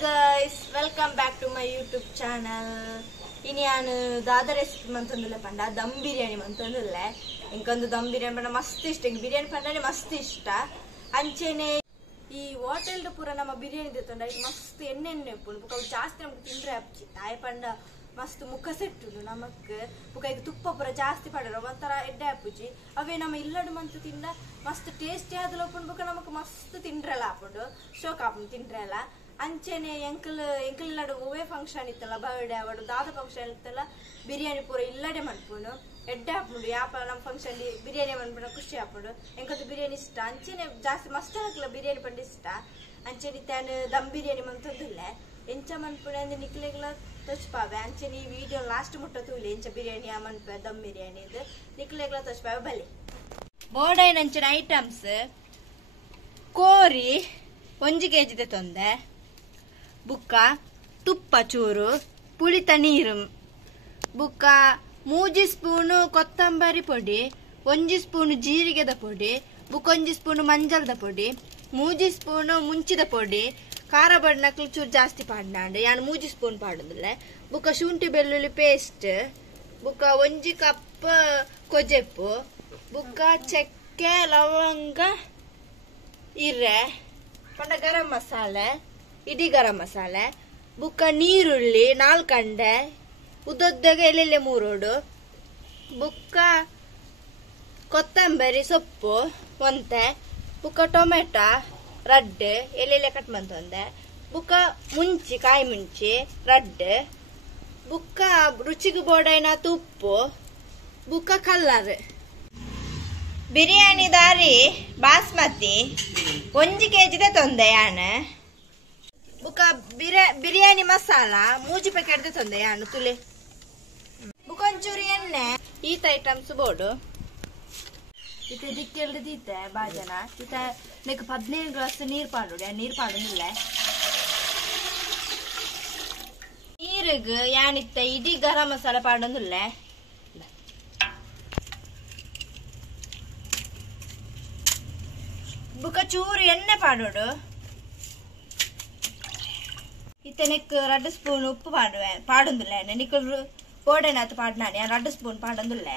guys, welcome back to my YouTube channel. Ini anu dada recipe mantondule panda dum biryani mantondule. Inkondu dum biryani panda mast ishta. Biryani pandane mast ishta. Anchene ee hotel da pura nama biryani detonda idu mast enne punu. Buka jaasti namaku tindre apchi. Taye panda mast mukha settudu namakku. Buka idu tuppa pura jaasti padara ontara edde appuji. Ave nama illadu mantu tinda mast tasty adalo punu buka namaku mast tindrela apudu. Shock apun tindrela. ಅಂಚೆನೆ ಎಂಕಲ್ ಒವೆ function ಇತ್ತಲ್ಲ birthday ಅವಡು ದಾದ function ಇತ್ತಲ್ಲ ಬಿರಿಯಾನಿ ಪೂರ ಇಲ್ಲಡೆ ಮನ್ಪುನು ಎಡ್ಡೆ ಹಾಪುಂಡು ಯಾಪ ನಮ್ಮ function biryani ಮನ್ಪುನ ಖುಷಿ ಹಾಪುಂಡು ಎಂಕತ್ತು ಬಿರಿಯಾನಿ ಇಷ್ಟ ಅಂಚೆನೆ ಜಾಸ್ತಿ ಮಸ್ತ್ ಹಾಕಲ್ಲ ಬಿರಿಯಾನಿ ಪಂಡ ಇಷ್ಟ ಅಂಚೆನೆ ತಾನು ದಮ್ ಬಿರಿಯಾನಿ ಮಂತಂದಿಲ್ಲ ಎಂಚ ಮನ್ಪುನೆ ಅಂದ್ರೆ ನಿಕ್ಲೆಗ್ಲ ತಚ್ಪಾವೆ ಅಂಚೆನೆ ಈ ವಿಡಿಯೋ ಲಾಸ್ಟ್ ಮುಟ್ಟ ತೂಲಿ ಎಂಚ ಬಿರಿಯಾನಿ ಮನ್ಪೆ ದಮ್ ಬಿರಿಯಾನಿ ಇದು ನಿಕ್ಲೆಗ್ಲ ತಚ್ಪಾವೆ ಬಲಿ ಬೋರ್ಡೈನ್ ಅಂಚಿನ ಐಟಮ್ಸ್ ಕೋರಿ 1 kg ತೊಂದೆ ಬುಕ್ಕ ತುಪ್ಪ ಚೂರು ಪುಳಿತ ನೀರು ಬುಕ್ಕ 3 ಸ್ಪೂನು ಕೊತ್ತಂಬರಿ ಪೊಡಿ 1 ಸ್ಪೂನು ಜೀರಿಗೆದ ಪೊಡಿ ಬುಕ್ಕ 1 ಸ್ಪೂನು ಮಂಜಲ್ದ ಪೊಡಿ 3 ಸ್ಪೂನು ಮುಂಚಿದ ಪೊಡಿ ಖಾರ ಬಣ್ಣಕ್ಲು ಚೂರು ಜಾಸ್ತಿ ಪಾಡ್ನಾಂಡು ಯಾನು 3 ಸ್ಪೂನ್ ಪಾಡುದಿಲ್ಲ ಬುಕ್ಕ ಶುಂಠಿ ಬೆಳ್ಳುಳ್ಳಿ ಪೇಸ್ಟ್ ಬುಕ್ಕ 1 ಕಪ್ ಕೊಜೆಪ್ಪು ಬುಕ್ಕ ಚಕ್ಕೆ ಲವಂಗ ಇರ್ರೆ ಪಂಡ ಗರಂ ಮಸಾಲೆ ಇಡೀ ಗರಂ ಮಸಾಲೆ ಬುಕ್ಕ ನೀರುಳ್ಳಿ 4 ಅಂಡೆ ಉದ್ದೊದ್ದಗೆ ಎಲೆಲೆ 3 ಬುಕ್ಕ ಕೊತ್ತಂಬರಿ ಸೊಪ್ಪು ಒಂತೆ ಬುಕ್ಕ ಟೊಮೆಟೊ ರಡ್ ಎಲೆಲೆ ಕಟ್ ಮಂತೊಂದೆ ಬುಕ್ಕ ಮುಂಚಿ ಕಾಯಿ ಮುಂಚಿ ರಡ್ ಬುಕ್ಕ ರುಚಿಗೆ ಬೋಡೈನ ತುಪ್ಪು ಬುಕ್ಕ ಕಲ್ಲರ್ ಬಿರಿಯಾನಿ ದಾರಿ ಬಾಸ್ಮತಿ 1 kg ತೊಂದೆ ಯಾನು ಬುಕ್ಕ ಬಿರಿಯಾನಿ ಮಸಾಲ 3 ಪ್ಯಾಕೆಟ್ ತೊಂದೆ ಯಾನು ತುಲೆ ಬುಕ್ಕ ಒಂಚೂರು ಎಣ್ಣೆ ಈತ ಐಟಮ್ಸ್ ಬೋಡು ಇತ ದಿಕ್ಕೆಲ್ದು ದೀತೆ ಬಾಜನ ಇತ ನೆಕ್ 15 ಗ್ಲಾಸ್ ನೀರು ಪಾಡು ನೀರು ಪಾಡುದಿಲ್ಲ ನೀರಿಗೆ ಯಾನಿತ್ತ ಇಡೀ ಗರಂ ಮಸಾಲ ಪಾಡೊಂದಿಲ್ಲ ಬುಕ್ಕ ಚೂರು ಎಣ್ಣೆ ಪಾಡೋಡು ಇತನೆಕ್ 2 ಸ್ಪೂನ್ ಉಪ್ಪು ಪಾಡುವೆ ಪಾಡೊಂದಿಲ್ಲ ನಿಕ್ಕಲು ಬೋಡೇನಾತು ಪಾಡ್ನಾನೆ 2 ಸ್ಪೂನ್ ಪಾಡೊಂದಿಲ್ಲ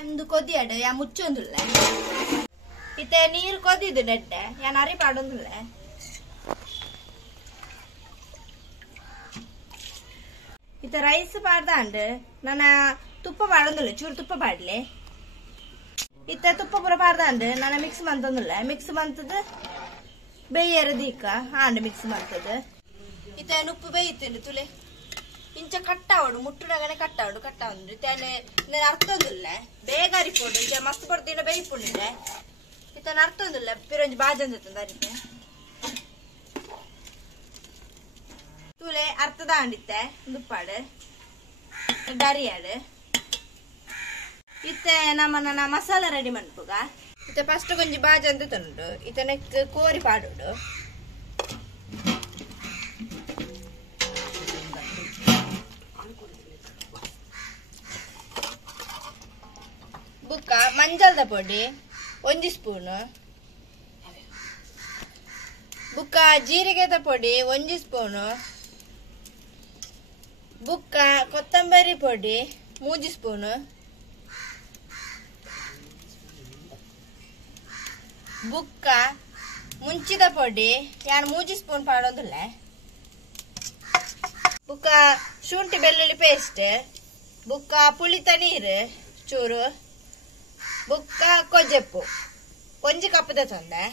ಒಂದು ಕೊದಿಯಡು ಯಾ ಮುಚ್ಚೊಂದಿಲ್ಲ ಇತ್ತೆ ನೀರು ಕೊದಿದು ನೆಡ್ಡೆ ಯಾನ್ ಅರಿ ಪಾಡೊಂದಿಲ್ಲ ಇತ್ತೆ ರೈಸ್ ಪಾಡ್ದಾಂಡು ನನ್ನ ತುಪ್ಪ ಪಾಡೊಂದಿಲ್ಲ ಚೂರು ತುಪ್ಪ ಪಾಡ್ಲಿ ಇತ್ತ ತುಪ್ಪ ಪೂರ ಪಾರ್ದಾಂಡು ನಾನು ಮಿಕ್ಸ್ ಮಂತಂದಿಲ್ಲ ಮಿಕ್ಸ್ ಮಂತದ್ದು ಬೇಯರ ದೀಕ ಆಂಡ್ ಮಿಕ್ಸ್ ಮಂತದ್ದು ಇತ್ತ ಉಪ್ಪು ಬೇಯ್ತಿಂಡು ತುಲೆ ಇಂಚ ಕಟ್ಟಾವಡು ಮುಟ್ಟುಡಗನೆ ಕಟ್ಟಾವಡು ಇತ್ತೇನೆ ನಾನು ಅರ್ಥೊಂದಿಲ್ಲ ಬೇಗ ಅರಿಪೋಡು ಇಂಚ ಮಸ್ತ್ ಪಡ್ದಿನ ಬೇಯ್ಪುಂಡಿದೆ ಇತ್ತ ಅರ್ಥೊಂದಿಲ್ಲ ಪಿರೊಂಜಿ ಬಾಜಂದಿತ್ತು ಅರಿಪೆ ತುಲೆ ಅರ್ಥದ ಅಂಡಿತ್ತೆ ದುಪ್ಪಾಡು ಡರಿಯಾಡು ಇತ್ತೆ ನಮ್ಮನ್ನ ಮಸಾಲ ರೆಡಿ ಮಾಡ್ಬೋಗ ಇತ್ತೆ ಫಸ್ಟ್ ಕೊಂಚ ಬಾಜಿ ಅಂತ ತಂಡು ಇತ್ತೆ ನೆಕ್ ಕೋರಿ ಪಾಡೋಡು ಬುಕ್ಕ ಮಂಜಲ್ದ ಪೊಡಿ 1 ಸ್ಪೂನು ಬುಕ್ಕ ಜೀರಿಗೆದ ಪೊಡಿ 1 ಸ್ಪೂನು ಬುಕ್ಕ ಕೊತ್ತಂಬರಿ ಪೊಡಿ 3 ಸ್ಪೂನು ಬುಕ್ಕ ಮುಂಚಿದ ಪೊಡಿ ಯಾನು 3 ಸ್ಪೂನ್ ಪಾಡೋದಿಲ್ಲ ಬುಕ್ಕ ಶುಂಠಿ ಬೆಳ್ಳುಳ್ಳಿ ಪೇಸ್ಟ್ ಬುಕ್ಕ ಪುಳಿತ ನೀರು ಚೂರು ಬುಕ್ಕ ಕೊಜ್ಜೆಪ್ಪು 1 ಕಪ್ ತೊಂದೆ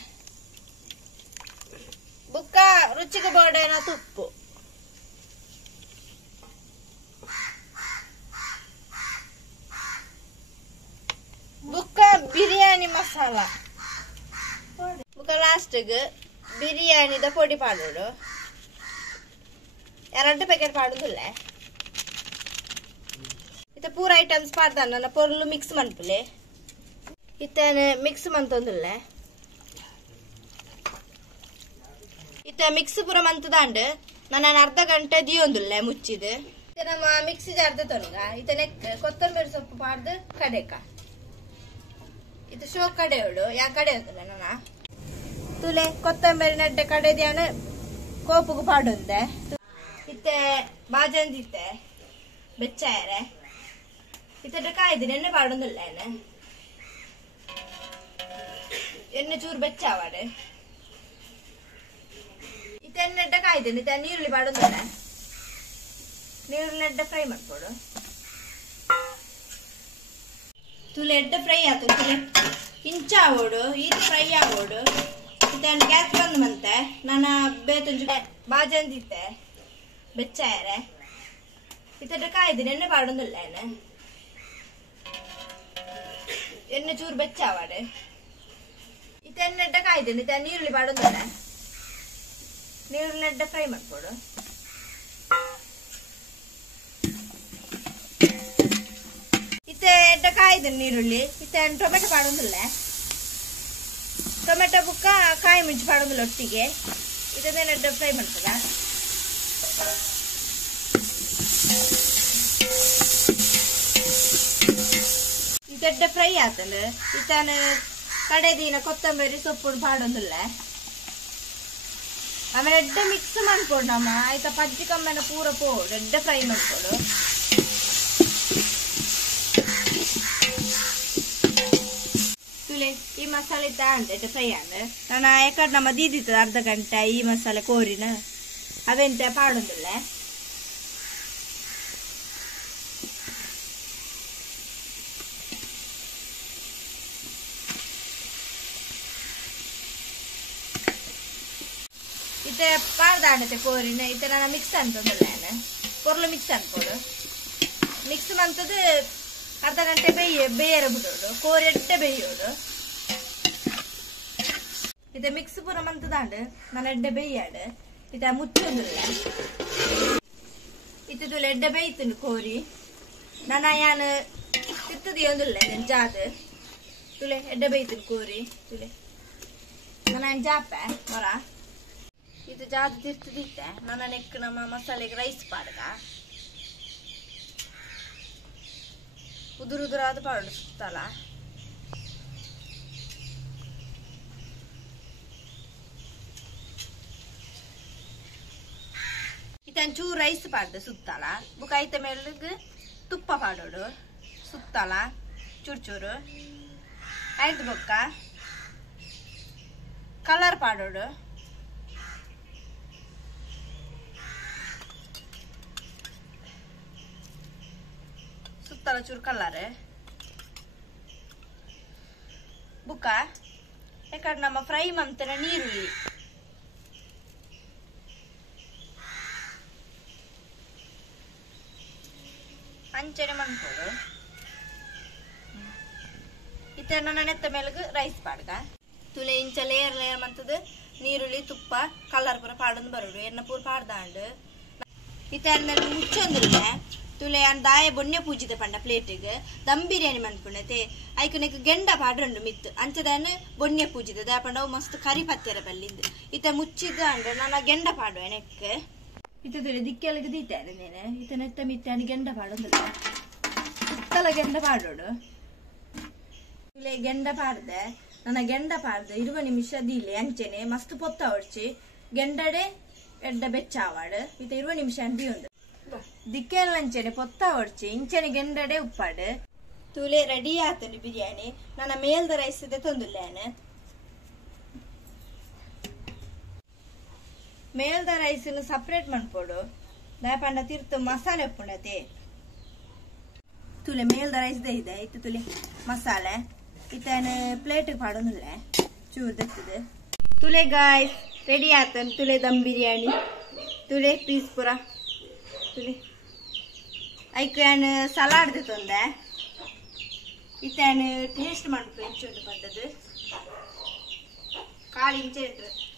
ಬುಕ್ಕ ರುಚಿಗೆ ಬೋಡೇನ ತುಪ್ಪು ಬುಕ್ಕ ಬಿರಿಯಾನಿ ಮಸಾಲ ಬುಕ್ಕ ಲಾಸ್ಟ್ಗೆ ಬಿರಿಯಾನಿದ ಪೊಡಿ ಪಾಡೋಡು 2 ಪ್ಯಾಕೆಟ್ ಪಾಡುದಿಲ್ಲ ಇತ್ತ ಪೂರ ಐಟಮ್ಸ್ ಪಾಡ್ದ ನನ್ನ ಪೊರ್ಲು ಮಿಕ್ಸ್ ಮನ್ಪುಲೆ ಇತ್ತೇನೆ ಮಿಕ್ಸ್ ಮಂತೊಂದಿಲ್ಲ ಇತ್ತ ಮಿಕ್ಸ್ ಪೂರ ಮಂತದಾಂಡು ನಾನು ಅರ್ಧ ಗಂಟೆ ದಿಯೊಂದಿಲ್ಲ ಮುಚ್ಚಿದು ನಮ್ಮ ಮಿಕ್ಸಿ ಜಾರ್ದ ತೊನಗ ಇತ್ತ ನೆಕ್ ಕೊತ್ತಂಬರಿ ಸೊಪ್ಪು ಪಾಡ್ದು ಕಡೆಕ ಇದು ಶೋ ಕಡೆ ಉಡು ಯಾ ಕಡೆ ಹೋದಿಲ್ಲ ನಾನು ತುಲೆ ಕೊತ್ತಂಬರಿ ನೆಡ್ಡ ಕಡೆದ್ಯಾನ ಕೋಪುಗು ಪಾಡುಂದೆ ಇತ್ತೆ ಬಾಜಂದಿತ್ತೆ ಬೆಚ್ಚಾಯರೆ ಇತ್ತ ಕಾಯ್ದು ಎಣ್ಣೆ ಪಾಡುಂದಿಲ್ಲ ಎಣ್ಣೆ ಚೂರು ಬೆಚ್ಚಾವಾಡೆ ಇತ್ತ ಎಣ್ಣೆಡ್ಡ ಕಾಯ್ದು ಇತ್ತ ನೀರುಳ್ಳಿ ಪಾಡುಂದಿಲ್ಲ ನೀರುಳ್ಳಿ ಎಡ್ಡ ಫ್ರೈ ಮಾಡ್ಕೊಡು ತುಲೆ ಎಡ್ಡ ಫ್ರೈ ಆತು ತುಲೆ ಇಂಚ ಆಗೋಡು ಇದು ಫ್ರೈ ಆಗೋಡು ಇತ್ತ ಗ್ಯಾಸ್ ಬಂದು ಮಂತೆ ನಾನು ಬೇತಂಜು ಬಾಜಂದಿತ್ತೆ ಬೆಚ್ಚಾಯರೆ ಇತ್ತ ಕಾಯ್ದು ಎಣ್ಣೆ ಪಾಡುಂದಿಲ್ಲ ಎಣ್ಣೆ ಚೂರು ಬೆಚ್ಚಾವಾಡೆ ಇತ್ತ ಎಣ್ಣೆಡ್ಡ ಕಾಯ್ದು ಇತ್ತ ನೀರುಳ್ಳಿ ಪಾಡುಂದಿಲ್ಲ ನೀರುಳ್ಳಿ ಎಡ್ಡ ಫ್ರೈ ಮಾಡ್ಕೊಡು ಇತ್ತೆ ಎಡ್ಡ ಕಾಯ್ದು ನೀರುಳ್ಳಿ ಇತ್ತ ಟೊಮೆಟೊ ಪಾಡುಂದಿಲ್ಲ ಟೊಮೆಟೊ ಬುಕ್ಕ ಕಾಯಿ ಮುಂಚಿ ಪಾಡುಂದಿಲ್ಲ ಒಟ್ಟಿಗೆ ಇದನ್ನೇ ಎಡ್ಡ ಫ್ರೈ ಮಾಡ್ತದ ಇದೆಡ್ಡ ಫ್ರೈ ಆತಂದು ಇತ್ತಾನ ಕಡೆದಿನ ಕೊತ್ತಂಬರಿ ಸೊಪ್ಪು ಪಾಡೊಂದಿಲ್ಲ ಆಮೇಲೆ ಎಡ್ಡ ಮಿಕ್ಸ್ ಮಾಡ್ಕೊಡು ನಮ್ಮ ಆಯ್ತಾ ಪಜ್ಜಿ ಕಮ್ಮನ ಪೂರ ಪೋಡು ಎಡ್ಡ ಫ್ರೈ ಮಾಡ್ಕೊಡು ತುಲೆ ಈ ಮಸಾಲೆ ತಾಂಡೆ ಎಡ್ಡ ಫ್ರೈ ಆಂಡ್ ನಾನು ಯಾಕಡೆ ನಮ್ಮ ದೀದಿತ್ತದ ಅರ್ಧ ಗಂಟೆ ಈ ಮಸಾಲೆ ಕೋರಿನ ಅವೆಂತ ಪಾಡೊಂದಿಲ್ಲ ಇತ್ತೆ ಪಾಡ್ದಾಂಡತೆ ಕೋರಿನ ಇತ್ತೆ ನಾನು ಮಿಕ್ಸ್ ಅಂತಂದಿಲ್ಲ ಕೊರ್ಲು ಮಿಕ್ಸ್ ಅನ್ಕೊಡು ಮಿಕ್ಸ್ ಮಂತದ್ದು ಅರ್ಧ ಗಂಟೆ ಬೇಯರ ಬಿಡೋಡು ಕೋರಿ ಎಡ್ಡೆ ಬೇಯೋಡು ಇತ್ತೆ ಮಿಕ್ಸ್ ಪೂರ ಮಂತದಾಂಡು ನಾನು ಎಡ್ಡೆ ಬೇಯಾಡು ಇತ್ತೆ ಮುಚ್ಚೋದಿಲ್ಲ ಇತ್ತು ತುಲೆ ಎಡ್ಡೆ ಬೇಯ್ತುಂಡು ಕೋರಿ ನಾನು ಯಾನು ತಿತ್ತದಿಯೊಂದಿಲ್ಲ ನಾನು ಜಾದು ತುಲೆ ಎಡ್ಡೆ ಬೇಯ್ತುಂಡು ಕೋರಿ ತುಲೆ ನಾನು ಜಾಪೆ ಹೊರ ಇದು ಜಾದು ತಿರ್ತದಿತ್ತೆ ನನ್ನ ನೆಕ್ ನಮ್ಮ ಮಸಾಲೆಗೆ ರೈಸ್ ಪಾಡ್ಗ ಉದುರಾದ ಪಾಡು ಸುತ್ತಲ್ಲ ಇತ್ತನ್ ಚೂರು ರೈಸ್ ಪಾಡ್ದು ಸುತ್ತಲ್ಲ ಬುಕ್ ಐತ ಮೇಲಿಗೆ ತುಪ್ಪ ಪಾಡೋಡು ಸುತ್ತಲ್ಲ ಚೂರು ಚೂರು ಆಯ್ತು ಬೊಕ್ಕ ಕಲರ್ ಪಾಡೋಡು ಸುತ್ತಲ ಚೂರು ಕಲರ್ ಬುಕ್ಕ ಯಾಕಂದ್ರೆ ನಮ್ಮ ಫ್ರೈ ಮಂತನ ನೀರುಳ್ಳಿ ಅಂಚನೆ ಮಾಡ್ಕೊಡು ಇತ್ತ ನನ್ನ ನೆತ್ತ ಮೇಲೆಗೆ ರೈಸ್ ಪಾಡ್ಗ ತುಲೆ ಇಂಚ ಲೇಯರ್ ಲೇಯರ್ ಮಂತದ ನೀರುಳ್ಳಿ ತುಪ್ಪ ಕಲರ್ ಪೂರ ಪಾಡೊಂದು ಬರೋಡು ಎಣ್ಣ ಪೂರ ಪಾಡ್ದಾಂಡು ಇತ್ತ ಮೇಲೆ ಮುಚ್ಚೊಂದಿಲ್ಲ ತುಲೆ ದಾಯ ಬೊನ್ನೆ ಪೂಜಿತ ಪಂಡ ಪ್ಲೇಟಿಗೆ ದಮ್ ಬಿರಿಯಾನಿ ಮನ್ಪುಣತೆ ಐಕನಕ್ಕೆ ಗೆಂಡ ಪಾಡ್ರಂಡು ಮಿತ್ತು ಅಂಚದನ್ನು ಬೊನ್ನೆ ಪೂಜಿತ ದಾಯ ಪಂಡ ಮಸ್ತ್ ಕರಿ ಪತ್ತೆರ ಬಲ್ಲಿಂದು ಇತ್ತ ಮುಚ್ಚಿದ ಅಂದ್ರೆ ನಾನು ಗೆಂಡ ಪಾಡುವೆ ನೆಕ್ ಇತ್ತ ತುಲೆ ದಿಕ್ಕೆಲಗೆ ದೀತಾರೆ ನೀನು ಇತ್ತ ನೆತ್ತ ಮಿತ್ತಾನಿ ಗೆಂಡ ಪಾಡೊಂದಿಲ್ಲ ಸುತ್ತಲ ಗೆಂಡ ಪಾಡೋಡು ತುಲೆ ಗೆಂಡ ಪಾಡ್ದೆ ನನ್ನ ಗೆಂಡ ಪಾಡ್ದೆ 20 ನಿಮಿಷ ದೀಲೆ ಅಂಚೆನೆ ಮಸ್ತ್ ಪೊತ್ತ ಹೊಡ್ಚಿ ಗೆಂಡಡೆ ಎಡ್ಡ ಬೆಚ್ಚಾವಾಡು ಇತ್ತ 20 ನಿಮಿಷ ಅಂದಿ ಒಂದು ದಿಕ್ಕೆಲ್ಲ ಅಂಚೆನೆ ಪೊತ್ತ ಹೊಡ್ಚಿ ಇಂಚೆನೆ ಗೆಂಡಡೆ ಉಪ್ಪಾಡು ತುಲೆ ರೆಡಿ ಆತನು ಬಿರಿಯಾನಿ ನನ್ನ ಮೇಲ್ದ ರೈಸ್ ಇದೆ ತೊಂದಿಲ್ಲೇನೆ ಮೇಲ್ದ ರೈಸ್ ಸಪರೇಟ್ ಮಾಡ್ಕೊಡು ದಾಯಪಂಡ ತೀರ್ತು ಮಸಾಲೆ ಉಪ್ಪುಂಡತೆ ತುಲೆ ಮೇಲ್ದ ರೈಸ್ ಇದೆ ಇತ್ತು ತುಲೆ ಮಸಾಲೆ ಇತ್ತೇನು ಪ್ಲೇಟಿಗೆ ಪಾಡೋದಿಲ್ಲ ಚೂರು ದತ್ತದು ತುಲೆ ಗಾಯ್ಸ್ ರೆಡಿ ಆತನು ತುಲೆ ದಮ್ ಬಿರಿಯಾನಿ ತುಲೆ ಪೀಸ್ ಪೂರ ತುಲೆ ಐಕ್ ಏನು ಸಲಾಡ್ ತಂದೆ ಇತ್ತೇನು ಟೇಸ್ಟ್ ಮಾಡ್ಬೇಕು ಇಂಚೊಂದು ಪದ್ದದು ಕಾಲು ಇಂಚೆ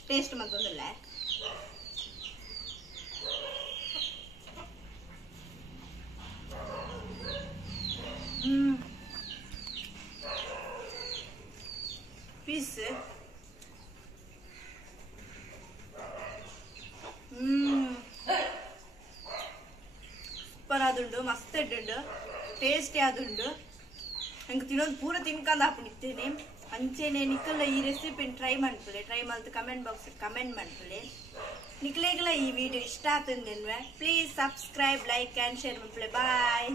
ಟೇಸ್ಟ್ ಮಾಡ್ತಂದಿಲ್ಲ ಪೀಸ್ ಸೂಪರ್ ಆದುಂಡು ಮಸ್ತ್ ಎಡ್ಡುಂಡು ಟೇಸ್ಟಿ ಆದುಂಡು ನಂಗೆ ತಿನ್ನೋದು ಪೂರ ತಿನ್ಕಂದು ಹಾಕೊಂಡಿದ್ದೇನೆ ಅಂಚೆನೆ ನಿಕ್ಕಲ್ಲ ಈ ರೆಸಿಪಿ ಟ್ರೈ ಮಾಡ್ಕೊಳ್ಳಿ, ಟ್ರೈ ಮಾಡ್ತು ಕಮೆಂಟ್ ಬಾಕ್ಸ್ ಕಮೆಂಟ್ ಮಾಡ್ಕೊಳ್ಳಿ. ನಿಕ್ಲೆಗೆಲ್ಲ ಈ ವಿಡಿಯೋ ಇಷ್ಟ ಆಗ್ತದೆ please subscribe, like and share ಮಾಡ್ಕೊಳ್ಳಿ. ಬಾಯ್.